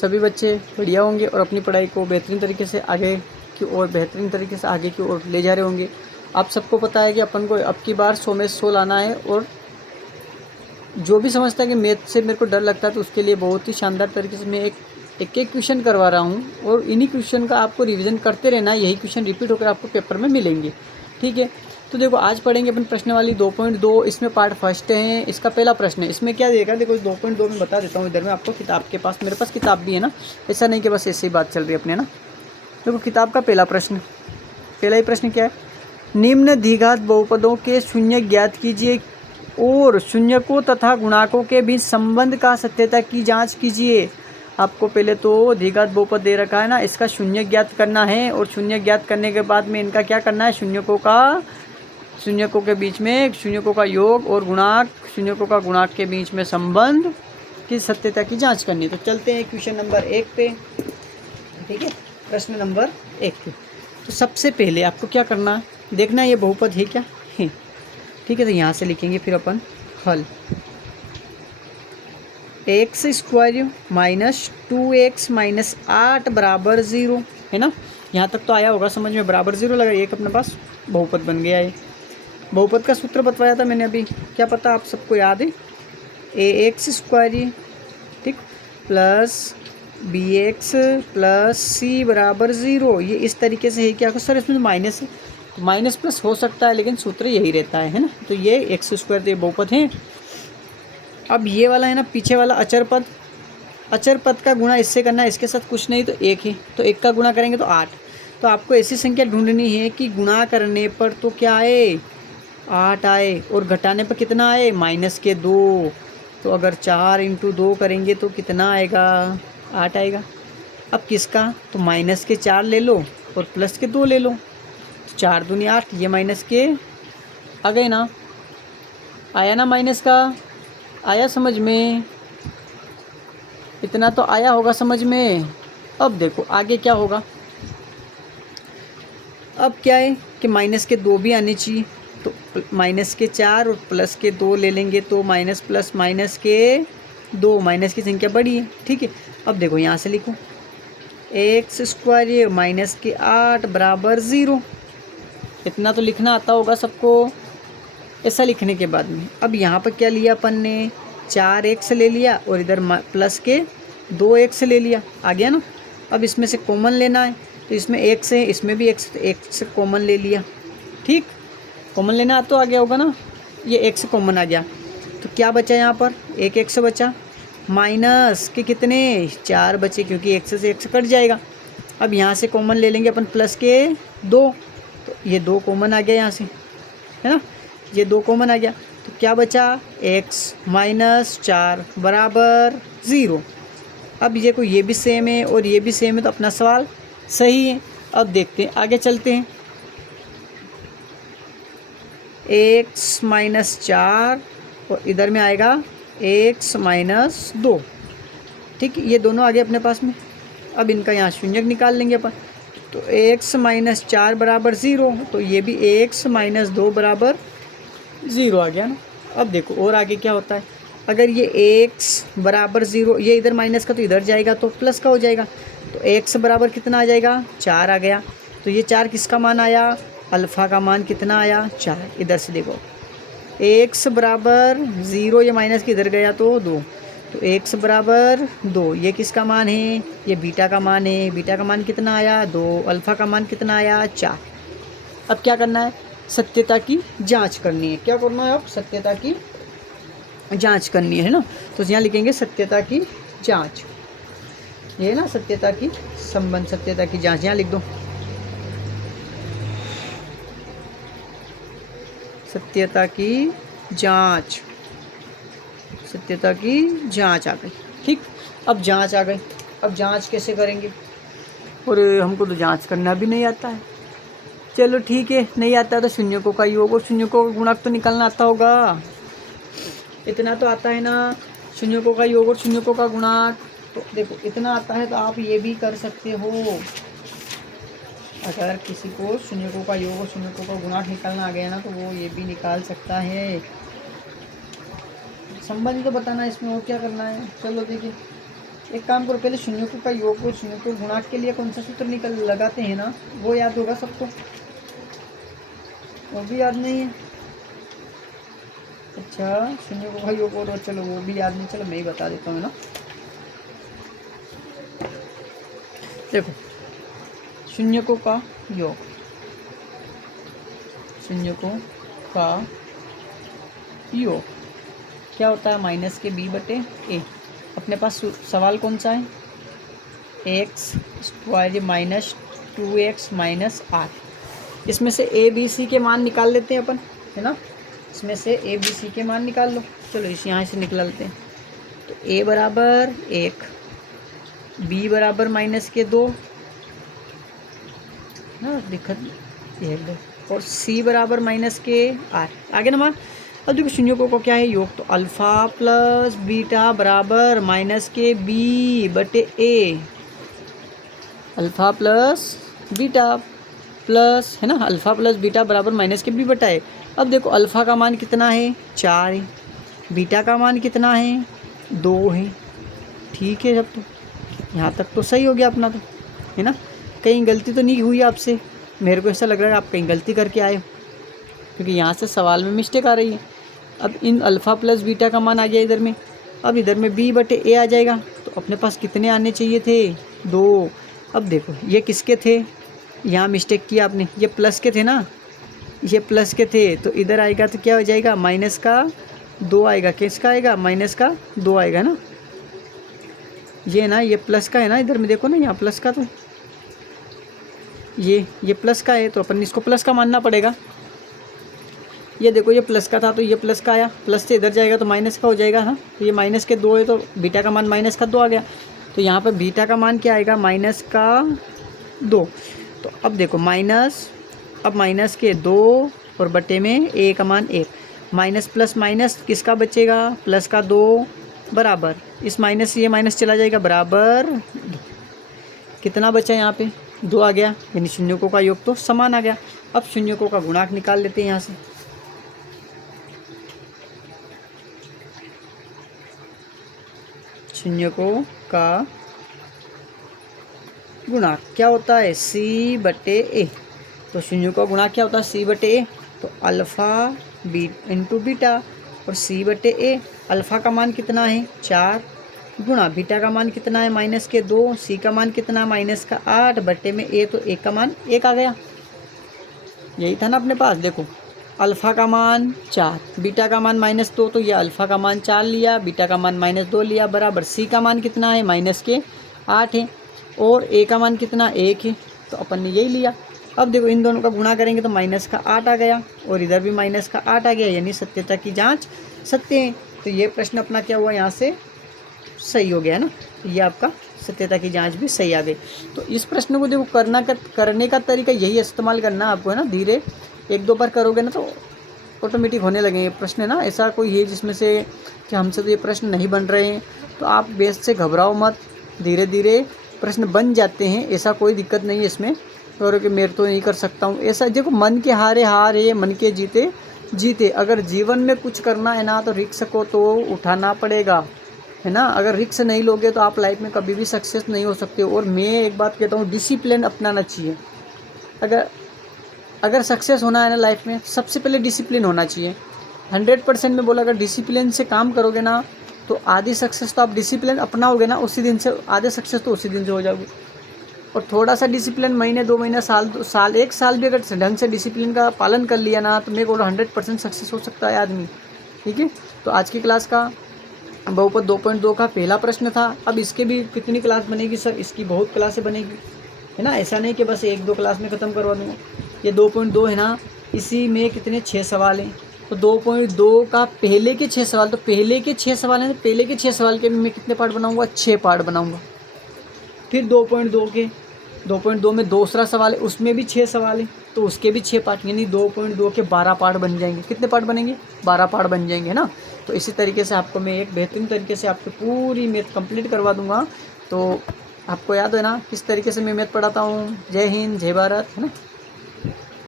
सभी बच्चे बढ़िया होंगे और अपनी पढ़ाई को बेहतरीन तरीके से आगे की ओर ले जा रहे होंगे। आप सबको पता है कि अपन को अब की बार 100 में 100 लाना है, और जो भी समझता है कि मैथ से मेरे को डर लगता है तो उसके लिए बहुत ही शानदार तरीके से मैं एक क्वेश्चन करवा रहा हूँ, और इन्हीं क्वेश्चन का आपको रिवीजन करते रहना है। यही क्वेश्चन रिपीट होकर आपको पेपर में मिलेंगे, ठीक है। तो देखो आज पढ़ेंगे अपन प्रश्नावली 2.2। इसमें पार्ट फर्स्ट है। इसका पहला प्रश्न है, इसमें क्या देगा, देखो 2.2 में बता देता हूँ। इधर में आपको किताब के पास, मेरे पास किताब भी है ना, ऐसा नहीं कि बस ऐसे ही बात चल रही है अपने ना। देखो किताब का पहला ही प्रश्न क्या है, निम्न द्विघात बहुपदों के शून्य ज्ञात कीजिए और शून्यकों तथा गुणाकों के बीच संबंध का सत्यता की जांच कीजिए। आपको पहले तो द्विघात बहुपद दे रखा है ना, इसका शून्य ज्ञात करना है, और शून्य ज्ञात करने के बाद में इनका क्या करना है, शून्यकों के बीच में शून्यकों का योग और शून्यकों का गुणाक के बीच में संबंध की सत्यता की जांच करनी है। तो चलते हैं क्वेश्चन नंबर 1 पे, ठीक है, प्रश्न नंबर 1 पे। तो सबसे पहले आपको क्या करना है, देखना ये बहुपद है क्या है, ठीक है। तो यहाँ से लिखेंगे फिर अपन हल, x square minus 2x minus 8 बराबर 0, है ना। यहाँ तक तो आया होगा समझ में, बराबर 0 लगा, एक अपने पास बहुपद बन गया है। बहुपद का सूत्र बतवाया था मैंने अभी, क्या पता आप सबको याद है, ax स्क्वायर, ठीक, प्लस bx प्लस c बराबर 0। ये इस तरीके से है कि आपको सर इसमें माइनस है, तो माइनस प्लस हो सकता है लेकिन सूत्र यही रहता है ना। तो ये एक्स स्क्वायर, तो ये बहुपद है। अब ये वाला है ना पीछे वाला अचर पद का गुणा इससे करना है, इसके साथ कुछ नहीं तो 1 है, तो 1 का गुणा करेंगे तो 8। तो आपको ऐसी संख्या ढूंढनी है कि गुणा करने पर तो क्या आए, 8 आए, और घटाने पर कितना आए, -2। तो अगर 4 × 2 करेंगे तो कितना आएगा, 8 आएगा। अब किसका, तो -4 ले लो और +2 ले लो, तो 4 दूनी 8, ये माइनस के आ गए ना, आया ना, माइनस का आया समझ में, इतना तो आया होगा समझ में। अब देखो आगे क्या होगा, अब क्या है कि -2 भी आने चाहिए, तो -4 और +2 ले लेंगे तो माइनस प्लस -2, माइनस की संख्या बड़ी है, ठीक है। अब देखो यहाँ से लिखो एक्स स्क्वायर -8 बराबर 0, इतना तो लिखना आता होगा सबको। ऐसा लिखने के बाद में अब यहाँ पर क्या लिया अपन ने, 4x ले लिया और इधर +2x ले लिया, आ गया ना। अब इसमें से कॉमन लेना है, तो इसमें x है, इसमें भी x कॉमन ले लिया, ठीक, कॉमन लेना तो आ गया होगा ना, ये x कॉमन आ गया। तो क्या बचा यहाँ पर, एक x बचा, माइनस के कितने 4 बचे, क्योंकि x से x कट जाएगा। अब यहाँ से कॉमन ले लेंगे अपन +2, तो ये 2 कॉमन आ गया यहाँ से, है ना, ये 2 कॉमन आ गया। तो क्या बचा, x -4 बराबर 0। अब ये को ये भी सेम है और ये भी सेम है, तो अपना सवाल सही है। अब देखते हैं आगे चलते हैं, x -4 और इधर में आएगा x -2, ठीक, ये दोनों आ गए अपने पास में। अब इनका यहाँ शून्य निकाल लेंगे अपन, तो x -4 बराबर 0, तो ये भी x -2 बराबर 0 आ गया ना। अब देखो और आगे क्या होता है, अगर ये x बराबर 0, ये इधर माइनस का तो इधर जाएगा तो प्लस का हो जाएगा, तो x बराबर कितना आ जाएगा, 4 आ गया। तो ये 4 किसका मान आया, अल्फ़ा का मान कितना आया, 4। इधर से देखो x बराबर 0, ये माइनस की इधर गया तो 2, तो x बराबर 2, ये किसका मान है, ये बीटा का मान है, बीटा का मान कितना आया 2, अल्फ़ा का मान कितना आया 4। अब क्या करना है, सत्यता की जांच करनी है, क्या करना है, अब सत्यता की जांच करनी है ना। तो यहाँ लिखेंगे सत्यता की जांच, ये ना सत्यता की संबंध, सत्यता की जांच यहाँ लिख दो, सत्यता की जांच, सत्यता की जांच आ गई, ठीक। अब जांच आ गई, अब जांच कैसे करेंगे, और हमको तो जांच करना भी नहीं आता है। चलो ठीक है, नहीं आता है तो शून्यकों का योग और शून्यकों का गुणक तो निकालना आता होगा, इतना तो आता है ना, शून्यकों का योग और शून्यकों का गुणक। तो देखो इतना आता है तो आप ये भी कर सकते हो, अगर किसी को शून्यकों का योग और शून्यकों का गुणक निकालना आ गया ना तो वो ये भी निकाल सकता है। संबंध तो बताना इसमें और क्या करना है, चलो देखिए एक काम करो, पहले शून्यकों का योग और शून्यकों गुणांक के लिए कौन सा सूत्र निकल लगाते हैं ना, वो याद होगा सबको। वो भी याद नहीं है? अच्छा, शून्यकों का योग और चलो वो भी याद नहीं, चलो मैं ही बता देता हूँ ना। देखो शून्यकों का योग, शून्यकों का योग क्या होता है, माइनस के बी बटे ए। अपने पास सवाल कौन सा है, x square minus 2x minus 8। इसमें से ए बी सी के मान निकाल लेते हैं अपन, है ना। इसमें से ए बी सी के मान निकाल लो। चलो इस यहाँ से निकाल लेते हैं। तो ए बराबर 1, बी बराबर माइनस के 2 ना, दिक्कत 1 2, और सी बराबर माइनस के 8। आगे ना मान। अब देखो शून्यकों को क्या है योग, तो अल्फ़ा प्लस बीटा बराबर माइनस के बी बटे ए। अल्फ़ा प्लस बीटा प्लस, है ना, अल्फ़ा प्लस बीटा बराबर माइनस के बी बटा ए। अब देखो अल्फ़ा का मान कितना है, 4 है। बीटा का मान कितना है, 2 है। ठीक है, जब तो यहाँ तक तो सही हो गया अपना, तो है ना। कहीं गलती तो नहीं हुई आपसे? मेरे को ऐसा लग रहा है आप कहीं गलती करके आए हो, क्योंकि यहाँ से सवाल में मिस्टेक आ रही है। अब इन अल्फ़ा प्लस बीटा का मान आ गया इधर में, अब इधर में बी बटे ए आ जाएगा। तो अपने पास कितने आने चाहिए थे, 2। अब देखो ये किसके थे, यहाँ मिस्टेक किया आपने, ये प्लस के थे ना, ये प्लस के थे। तो इधर आएगा तो क्या हो जाएगा, माइनस का 2 आएगा। किसका आएगा, माइनस का 2 आएगा ना। ये ना, ये प्लस का है ना, इधर में देखो ना, यहाँ प्लस का, तो ये प्लस का है, तो अपन इसको प्लस का मानना पड़ेगा। ये देखो ये प्लस का था, तो ये प्लस का आया, प्लस से इधर जाएगा तो माइनस का हो जाएगा। हाँ, तो ये माइनस के 2 है, तो बीटा का मान माइनस का 2 आ गया। तो यहाँ पर बीटा का मान क्या आएगा, माइनस का 2। तो अब देखो माइनस, अब माइनस के 2 और बटे में ए का मान 1। माइनस प्लस माइनस किसका बचेगा, प्लस का 2 बराबर, इस माइनस से ये माइनस चला जाएगा, बराबर 2। कितना बचा यहाँ पे, 2 आ गया, यानी शून्यकों का योग तो समान आ गया। अब शून्यकों का गुणांक निकाल लेते हैं यहाँ से। शून्यकों का गुणांक क्या होता है, सी बटे ए। तो शून्यकों का गुणांक क्या होता है, सी बटे ए। तो अल्फ़ा बी इंटू बीटा और सी बटे ए। अल्फ़ा का मान कितना है, 4 गुणा बीटा का मान कितना है, माइनस के 2, सी का मान कितना, माइनस का 8 बटे में ए, तो ए का मान 1 आ गया। यही था ना अपने पास। देखो अल्फ़ा का मान 4, बीटा का मान माइनस 2, तो ये अल्फ़ा का मान 4 लिया, बीटा का मान माइनस 2 लिया, बराबर सी का मान कितना है, माइनस के 8 है, और ए का मान कितना, 1 है। तो अपन ने यही लिया। अब देखो इन दोनों का गुणा करेंगे तो माइनस का 8 आ गया, और इधर भी माइनस का 8 आ गया, यानी सत्यता की जाँच सत्य है। तो ये प्रश्न अपना क्या हुआ, यहाँ से सही हो गया है ना। ये आपका सत्यता की जांच भी सही आ गई। तो इस प्रश्न को देखो करने का तरीका यही इस्तेमाल करना है आपको, है ना। धीरे 1-2 बार करोगे ना तो ऑटोमेटिक होने लगेंगे प्रश्न, है ना। ऐसा कोई है जिसमें से कि हमसे तो ये प्रश्न नहीं बन रहे हैं, तो आप बेस से घबराओ मत, धीरे धीरे प्रश्न बन जाते हैं। ऐसा कोई दिक्कत नहीं है इसमें, और कि मैं तो नहीं कर सकता हूँ ऐसा। देखो मन के हारे हार है, मन के जीते जीते। अगर जीवन में कुछ करना है ना तो रिस्क को तो उठाना पड़ेगा, है ना। अगर रिस्क नहीं लोगे तो आप लाइफ में कभी भी सक्सेस नहीं हो सकते। और मैं एक बात कहता हूँ, डिसिप्लिन अपनाना चाहिए। अगर सक्सेस होना है ना लाइफ में, सबसे पहले डिसिप्लिन होना चाहिए। 100% में बोला, अगर डिसिप्लिन से काम करोगे ना तो आधी सक्सेस तो आप डिसिप्लिन अपनाओगे ना उसी दिन से, आधे सक्सेस तो उसी दिन से हो जाओगे। और थोड़ा सा डिसिप्लिन, महीने 2 महीने, साल 1 साल भी अगर ढंग से डिसिप्लिन का पालन कर लिया ना, तो मेरे को 100% सक्सेस हो सकता है आदमी। ठीक है, तो आज की क्लास का बहुपद 2.2 का पहला प्रश्न था। अब इसके भी कितनी क्लास बनेगी सर, इसकी बहुत क्लासें बनेगी, है ना। ऐसा नहीं कि बस 1-2 क्लास में ख़त्म करवा दूँगा। ये 2.2 है ना, इसी में कितने 6 सवाल हैं। तो 2.2 का पहले के 6 सवाल, तो पहले के 6 सवाल हैं, तो पहले के 6 सवाल के भी मैं कितने पार्ट बनाऊँगा, 6 पार्ट बनाऊँगा। फिर 2.2 में दूसरा सवाल है, उसमें भी 6 सवाल हैं, तो उसके भी 6 पार्ट, यानी 2.2 के 12 पार्ट बन जाएंगे। कितने पार्ट बनेंगे, 12 पार्ट बन जाएंगे, है ना। तो इसी तरीके से आपको मैं एक बेहतरीन तरीके से आपको पूरी मैथ कंप्लीट करवा दूंगा। तो आपको याद है ना किस तरीके से मैं मैथ पढ़ाता हूँ। जय हिंद, जय भारत, है ना।